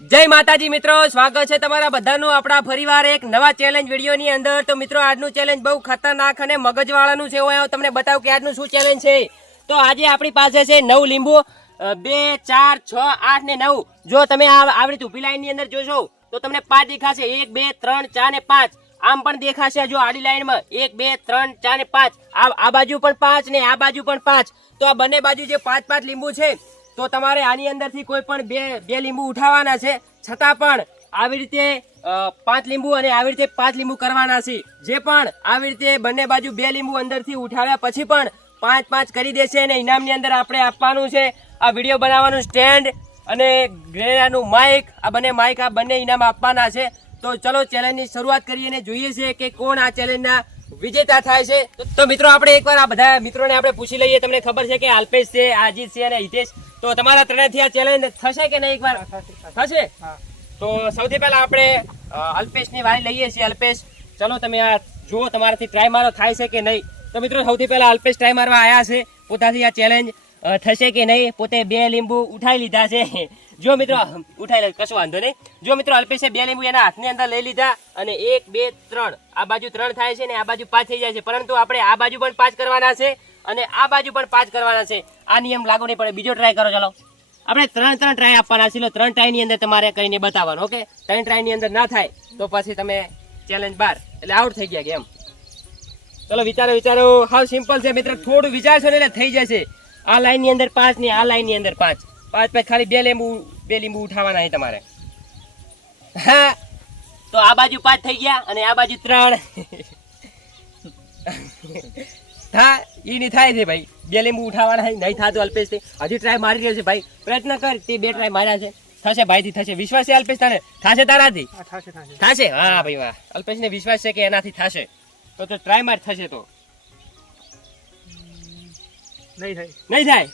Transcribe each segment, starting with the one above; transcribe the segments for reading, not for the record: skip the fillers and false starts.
જય માતાજી મિત્રો, સ્વાગત છે તમારા બધાનું આપણા ફરીવાર એક નવા ચેલેન્જ વિડીયોની અંદર। તો મિત્રો આજનું ચેલેન્જ બહુ ખતરનાક અને મગજવાળાનું છે। હું તમને બતાવું કે આજનું શું ચેલેન્જ છે। તો આજે આપણી પાસે છે 9 લીંબુ, 2 4 6 8 ને 9। જો તમે આવી રીતે ઊભી લાઈનની અંદર જોશો તો તમને 5 દેખાશે, 1 2 3 4 ને 5। આમ પણ દેખાશે જો આડી લાઈનમાં 1 2 3 4 ને 5। આ બાજુ પણ 5 ને આ બાજુ પણ 5। તો આ બંને બાજુ જે 5 લીંબુ છે તો તમારે આની અંદરથી કોઈ પણ બે લીંબુ ઉઠાવવાના છે। છતાં પણ આવી રીતે 5 લીંબુ અને આવી રીતે 5 લીંબુ કરવાના છે। જે પણ આવી રીતે બંને બાજુ 2 લીંબુ અંદરથી ઉઠાવ્યા પછી પણ 5 કરી દેશે અને ઇનામની અંદર આપણે આપવાનું છે આ વિડીયો બનાવવાનું સ્ટેન્ડ અને ગ્રેનાનું માઇક। આ બંને ઇનામ આપવાના છે। તો ચલો ચેલેન્જની શરૂઆત કરીએ અને જોઈએ છે કે કોણ આ ચેલેન્જના વિજેતા થાય છે। તો મિત્રો આપણે એકવાર આ બધા મિત્રોને આપણે પૂછી લઈએ। તમને ખબર છે કે અલ્પેશ છે, અજીત છે અને હિતેશ। તો તમારા ત્રણેયથી આ ચેલેન્જ થશે કે નહીં? એકવાર થશે। તો સૌથી પહેલા આપણે અલ્પેશની વારી લઈએ છીએ। અલ્પેશ, ચલો તમે આ જુઓ, તમારાથી ટ્રાય મારો થાય છે કે નહીં। તો મિત્રો સૌથી પહેલા અલ્પેશ ટ્રાય મારવા આવ્યા છે, પોતાથી આ ચેલેન્જ થશે કે નહીં। પોતે 2 લીંબુ ઉઠાવી લીધા છે। જો મિત્રો ઉઠાઈ લે, કશું વાંધો નહીં। જો મિત્રો અલ્પેશે 2 લીંબુ એના હાથની અંદર લઈ લીધા અને 1 2 3 આ બાજુ 3 થાય છે ને આ બાજુ 5 થઈ જાય છે। પરંતુ આપણે આ બાજુ પણ 5 કરવાના છે અને આ બાજુ પણ 5 કરવાના છે। આ નિયમ લાગુ નહીં પડે। બીજો ટ્રાય કરો, ચલો આપણે 3 ટ્રાય આપવાના છે। 3 ટ્રાયની અંદર તમારે કરીને બતાવવાનું। ઓકે, 3 ટ્રાયની અંદર ના થાય તો પછી તમે ચેલેન્જ બાર, એટલે આઉટ થઈ ગયા ગેમ। ચલો વિચારો હાવ સિમ્પલ છે મિત્ર, થોડું વિચારશો ને એટલે થઈ જશે। આ લાઈનની અંદર 5 ને આ લાઈનની અંદર 5 ખાલી 2 લીંબુ ઉઠાવવાના છે તમારે। હા, તો આ બાજુ 5 થઈ ગયા અને આ બાજુ 3 હા ઈ નહીં થાય છે ભાઈ। 2 લીંબુ ઉઠાવવાના છે, નહીં થતું અલ્પેશથી। હજી ટ્રાય મારી રહ્યો છે ભાઈ, પ્રયત્ન કર। તે 2 ટ્રાય માર્યા છે, થશે ભાઈથી થશે। વિશ્વાસ છે અલ્પેશ તને? થશે તારાથી? થશે। હા ભાઈ વાહ, અલ્પેશને વિશ્વાસ છે કે એનાથી થશે। તો ટ્રાય માર, થશે તો નહીં થાય।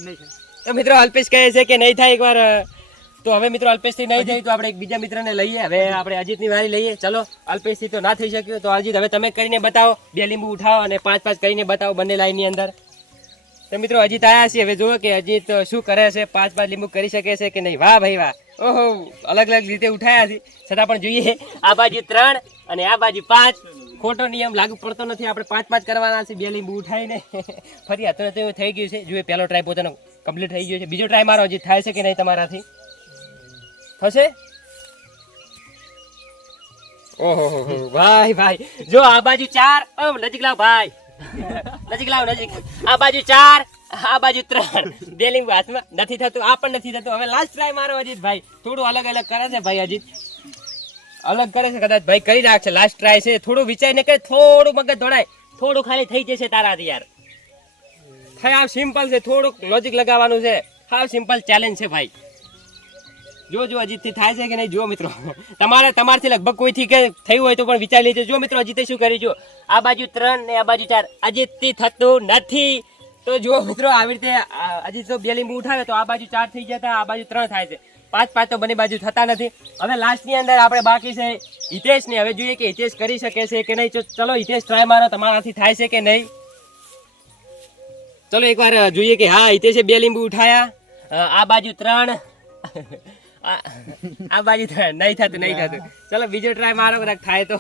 તો મિત્રો અલ્પેશ કહે છે કે નહીં થાય એકવાર। તો હવે મિત્રો અલ્પેશથી નહીં થાય તો આપણે એક બીજા મિત્રને લઈએ। હવે આપણે અજીતની વારી લઈએ। ચલો, અલ્પેશથી તો ના થઈ શક્યું તો અજીત હવે તમે કરીને બતાવો। 2 લીંબુ ઉઠાવો અને 5 કરીને બતાવો બંને લાઈનની અંદર। તો મિત્રો અજીત આવ્યા છે, હવે જુઓ કે અજીત શું કરે છે। 5 લીંબુ કરી શકે છે કે નહીં? વાહ ભાઈ વાહ, ઓહો, અલગ રીતે ઉઠાયા છે છતાં પણ જોઈએ। આ બાજુ 3 અને આ બાજુ 5। ખોટો નિયમ લાગુ પડતો નથી। આપણે 5 કરવાના છે 2 લીંબુ ઉઠાવીને। ફરી અત્યારે તો એવું થઈ ગયું છે। જોઈએ પહેલો ટ્રાય પોતાનો કમ્પ્લીટ થઈ ગયો છે। બીજો ટ્રાય મારો હજી થાય છે કે નહીં તમારાથી? થશે? ઓહો ભાઈ, જો આ બાજુ 4, નજીક લાવ ભાઈ, નજીક લાવ, નજીક। આ બાજુ 4, આ બાજુ 3, 2 લીંબુ હાથમાં નથી થતું, આ પણ નથી થતું। હવે લાસ્ટ ટ્રાય મારો અજીત ભાઈ, થોડું અલગ કરે છે ભાઈ। અજીત અલગ કરે છે, કદાચ ભાઈ કરી નાખશે। લાસ્ટ ટ્રાય છે, થોડું વિચારીને કરે, થોડું મગજ દોડાય, થોડું ખાલી થઈ જશે તારાથી યાર। હાવ સિમ્પલ છે, થોડુંક લોજિક લગાવવાનું છે। હાવ સિમ્પલ ચેલેન્જ છે ભાઈ। જો અજીતથી થાય છે કે નહીં? જો મિત્રો તમારથી લગભગ કોઈથી કે થયું હોય તો પણ વિચારી લેજો। જો મિત્રો અજીતે શું કર્યું, જો આ બાજુ 3 ને આ બાજુ 4, અજીતથી થતું નથી। તો જો મિત્રો આવી રીતે અજીત તો 2 લીંબુ ઉઠાવે તો આ બાજુ 4 થઈ જતા, આ બાજુ 3 થાય છે। 5 તો બંને બાજુ થતા નથી। હવે લાસ્ટની અંદર આપણે બાકી છે હિતેશને। હવે જોઈએ કે હિતેશ કરી શકે છે કે નહીં। ચલો હિતેશ ટ્રાય મારો, તમારાથી થાય છે કે નહીં? ચલો એકવાર જોઈએ કે હા, હિતેશે 2 લીંબુ ઉઠાયા, આ બાજુ 3 આ બાજુ નહીં થતું। ચલો બીજો ટ્રાય મારો, કદાચ થાય તો।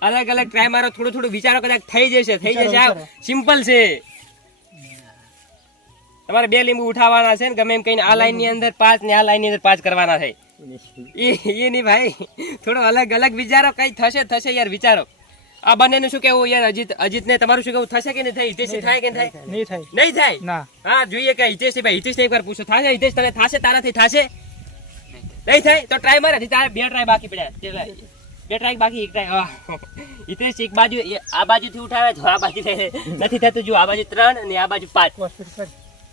અલગ ટ્રાય મારો, થોડું વિચારો, કદાચ થઈ જશે। આ સિમ્પલ છે। તમારે 2 લીંબુ ઉઠાવવાના છે ને ગમે એમ કહીને આ લાઈન ની અંદર 5 ને આ લાઈન ની અંદર 5 કરવાના છે। એ નહીં ભાઈ, થોડો અલગ વિચારો, કઈ થશે યાર, વિચારો। આ બંનેનું શું કેવું યાર? અજીત ને તમારું શું કેવું, થશે કે નહીં થાય? હિતેશ થાય કે નહીં થાય? હા જોઈએ કે હિતેશ ભાઈ, હિતેશ ને એકવાર પૂછો, થશે હિતેશ? તને થશે? તારાથી થશે? નહીં થાય તો ટ્રાય મારે। તારે 2 ટ્રાય બાકી પડ્યા, 2 ટ્રાય બાકી, 1 ટ્રાય। હિતેશ એક બાજુ આ બાજુથી ઉઠાવે તો આ બાજુ નથી થતું। જો આ બાજુ 3 અને આ બાજુ 5।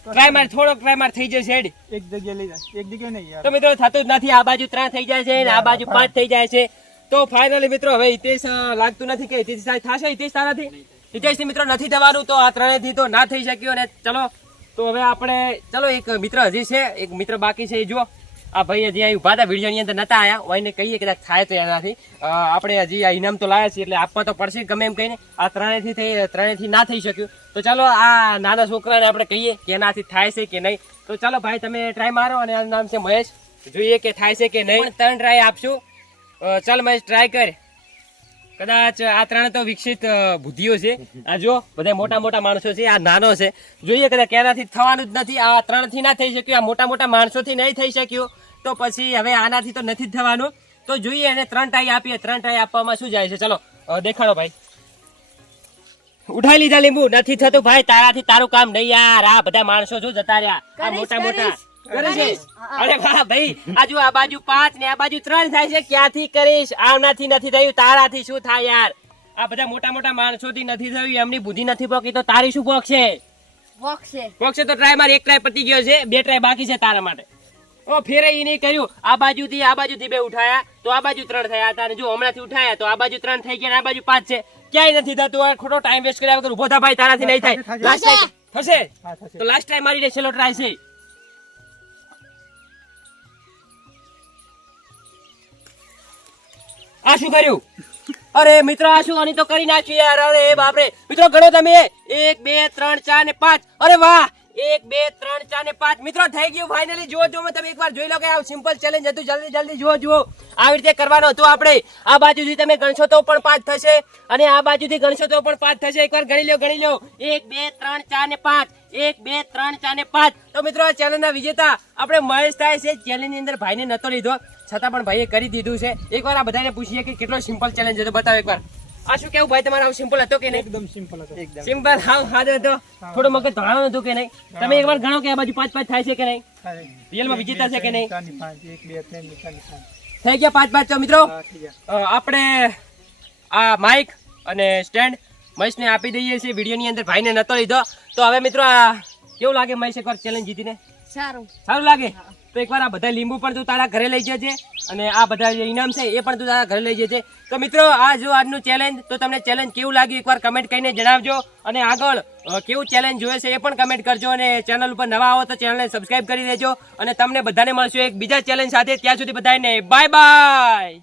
ટ્રાય માર, થોડોક ટ્રાય માર, થઈ જશે। હેડ એક જગ્યાએ લઈ જાય, એક જગ્યાએ નહીં યાર। તો મિત્રો થતું જ નથી। આ બાજુ 3 થઈ જાય છે અને આ બાજુ 5 થઈ જાય છે। તો ફાઇનલી મિત્રો હવે હિતેશ લાગતું નથી કે હિતેશ થશે। હિતેશ તારાથી? હિતેશથી મિત્રો નથી થવાનું। તો આ ત્રણેયથી તો ના થઈ શક્યું। અને ચલો તો હવે આપણે એક મિત્ર હજી છે, એક મિત્ર બાકી છે। જો આ ભાઈ હજી અહીં ઉભા હતા, વિડીયોની અંદર નતા આવ્યા। એને કહીએ કદાચ થાય તો એનાથી આપણે હજી આ ઇનામ તો લાયા છીએ એટલે આપવા તો પડશે ગમે એમ કહીને। આ ત્રણેયથી ના થઈ શક્યું। તો ચાલો આ નાના છોકરાને આપણે કહીએ કે એનાથી થાય છે કે નહીં। તો ચાલો ભાઈ તમે ટ્રાય મારો। અને આનું નામ છે મહેશ। જોઈએ કે થાય છે કે નહીં. 3 ટ્રાય આપશું. ચાલ મહેશ ટ્રાય કર. કદાચ આ 3 તો વિકસિત બુદ્ધિઓ છે. આ જો બધા મોટા મોટા માણસો છે, આ નાનો છે. જોઈએ કદાચ કેનાથી થવાનું જ નથી. આ 3 થી ના થઈ શક્યું, આ મોટા મોટા માણસો થી નહીં થઈ શક્યું, તો પછી હવે આનાથી તો નથી જ થવાનું. તો જોઈએ એને 3 ટ્રાય આપીએ. 3 ટ્રાય આપવામાં શું જાય છે? ચલો દેખાડો ભાઈ. ઉઠાઈ લીધા લીંબુ. નથી થતું ભાઈ તારાથી, તારું કામ નહીં યાર. આ બધા માણસો જો જતા રહ્યા, આ મોટા મોટા કરે છે. અરે વાહ ભાઈ, આ બાજુ 5 ને આ બાજુ 3 થાય છે. ક્યાંથી કરીશ? આમનાથી નથી થયું, તારાથી શું થાય યાર? આ બધા મોટા મોટા માણસોથી નથી થયું, એમની બુદ્ધિ નથી પોકી, તો તારી શું પોકશે? પોકશે તો ટ્રાય માર. 1 ટ્રાય પતી ગયો છે, 2 ટ્રાય બાકી છે તારા માટે. ઓ ફેરે ઈ નહીં કર્યું. આ બાજુથી 2 ઉઠાયા તો આ બાજુ 3 થયા હતા, અને જો હમણાંથી ઉઠાયા તો આ બાજુ 3 થઈ ગયા, આ બાજુ 5 છે. ક્યાંય નથી થતું. ખોટો ટાઈમ વેસ્ટ કર્યા વગર ઉભો થા ભાઈ, તારાથી નહીં થાય. લાસ્ટ ટાઈમ થશે તો લાસ્ટ ટાઈમ મારી રે. છેલ્લો ટ્રાય છે. આ શું કર્યું? અરે મિત્રો, આ શું? આની તો કરી નાખ્યું યાર. અરે બાપરે મિત્રો, ગણો તમે. 1 2 3 4 ને 5. અરે વાહ, 1 2 3 4 ને 5. મિત્રો થઈ ગયું ફાઇનલી. જો તમે એકવાર જોઈ લો કે આ સિમ્પલ ચેલેન્જ હતું. જલ્દી જુઓ. આવી રીતે કરવાનું હતું આપણે. આ બાજુથી તમે ગણશો તો પણ 5 થશે, અને આ બાજુથી ગણશો તો પણ 5 થશે. એકવાર ગણી લો. 1 2 3 4 ને 5. 1 2 3 4 ને 5. તો મિત્રો, આ ચેલેન્જના વિજેતા આપણે મહેશ થાય છે. ચેલેન્જની અંદર ભાઈને નતો લીધો, છતાં પણ ભાઈએ કરી દીધું છે. એકવાર આ બધાને પૂછીએ કે કેટલો સિમ્પલ ચેલેન્જ હતો. બતાવો એકવાર. આ શું કેવું ભાઈ તમારે? આવું સિમ્પલ હતો કે નહીં? એકદમ સિમ્પલ હતો. સિમ્પલ. હા હતો. થોડો મગજ ધોળાનો હતું કે નહીં? તમે એકવાર ગણો કે આ બાજુ 5 થાય છે કે નહીં? રિયલમાં વિજેતા છે કે નહીં? 1 2 3 4 5 થઈ ગયા 5 તો મિત્રો આપણે આ માઇક અને સ્ટેન્ડ મહેશને આપી દઈએ છીએ. વિડીયોની અંદર ભાઈને નતો લીધો. તો હવે મિત્રો, આ કેવું લાગે મહેશ એકવાર ચેલેન્જ જીતીને? સારું લાગે. તો એકવાર આ બધા લીંબુ પણ તું તારા ઘરે લઈ જજે, અને આ બધા જે ઇનામ છે એ પણ તું તારા ઘરે લઈ જજે. તો મિત્રો, આ જો આજનું ચેલેન્જ, તો તમને ચેલેન્જ કેવું લાગ્યું એકવાર કમેન્ટ કરીને જણાવજો, અને આગળ કેવું ચેલેન્જ જોઈએ છે એ પણ કમેન્ટ કરજો, અને ચેનલ ઉપર નવા આવો તો ચેનલને સબસ્ક્રાઇબ કરી દેજો, અને તમને બધાને મળશું એક બીજા ચેલેન્જ સાથે. ત્યાં સુધી બધાને બાય બાય.